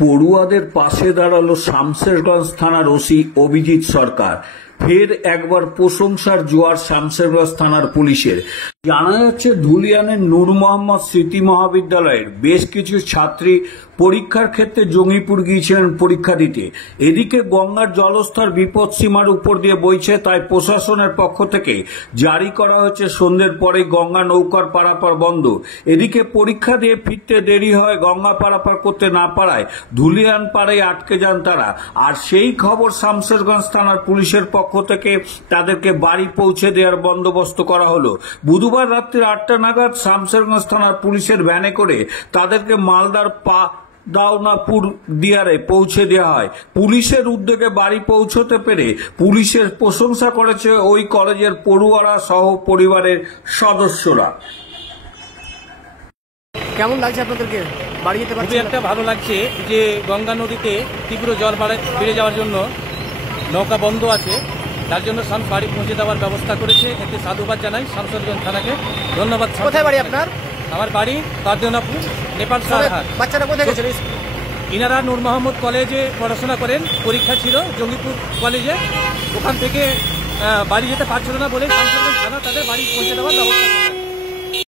পড়ুয়াদের পাশে দাঁড়ালো শামশেরগঞ্জ থানার ওসি অভিজিৎ সরকার। ফের একবার প্রশংসার জোয়ার শামশেরগঞ্জ থানার পুলিশের। জানা যাচ্ছে ধুলিয়ানের নূর মোহাম্মদ স্মৃতি মহাবিদ্যালয়ের বেশ কিছু ছাত্রী পরীক্ষার ক্ষেত্রে জঙ্গিপুর গিয়েছিলেন পরীক্ষা দিতে। এদিকে গঙ্গার জলস্তর বিপদসীমার উপর দিয়ে বইছে, তাই প্রশাসনের পক্ষ থেকে জারি করা হয়েছে সন্ধ্যের পরে গঙ্গা নৌকার পারাপার বন্ধ। এদিকে পরীক্ষা দিয়ে ফিরতে দেরি হয়, গঙ্গা পারাপার করতে না পারায় ধুলিয়ান পাড়ায় আটকে যান তারা। আর সেই খবর শামশেরগঞ্জ থানার পুলিশের পক্ষ থেকে তাদেরকে বাড়ি পৌঁছে দেওয়ার বন্দোবস্ত করা হলো। বুধবার রাত্রি 8টা নাগাদ শামশেরগঞ্জ থানার পুলিশের ভ্যানে করে তাদেরকে মালদার দাওনাপুর দিয়ারে পৌঁছে দেওয়া হয়। পুলিশের উদ্যোগে বাড়ি পৌঁছতে পেরে পুলিশের প্রশংসা করেছে ওই কলেজের পড়ুয়ারা সহ পরিবারের সদস্যরা। কেমন লাগছে আপনাদেরকে? বাড়ি যেতে পারছি একটা ভালো লাগছে যে গঙ্গা নদীতে তীব্র জল বেড়ে যাওয়ার জন্য নৌকা বন্ধ আছে, তার জন্য বাড়ি পৌঁছে দেওয়ার ব্যবস্থা করেছে। এতে সাধুবাদ জানাই শামশেরগঞ্জ থানাকে, ধন্যবাদ। কোথায় বাড়ি আপনার? আমার বাড়ি দাওনাপুর, নেপাল সারহাট। বাচ্চারা কোথায় গেছিল? ইনারা নূর মোহাম্মদ কলেজে পড়াশোনা করেন, পরীক্ষা ছিল জঙ্গিপুর কলেজে। ওখান থেকে বাড়ি যেতে পারছিল না বলে শামশেরগঞ্জ থানা তাদের বাড়ি পৌঁছে দেওয়ার ব্যবস্থা করে।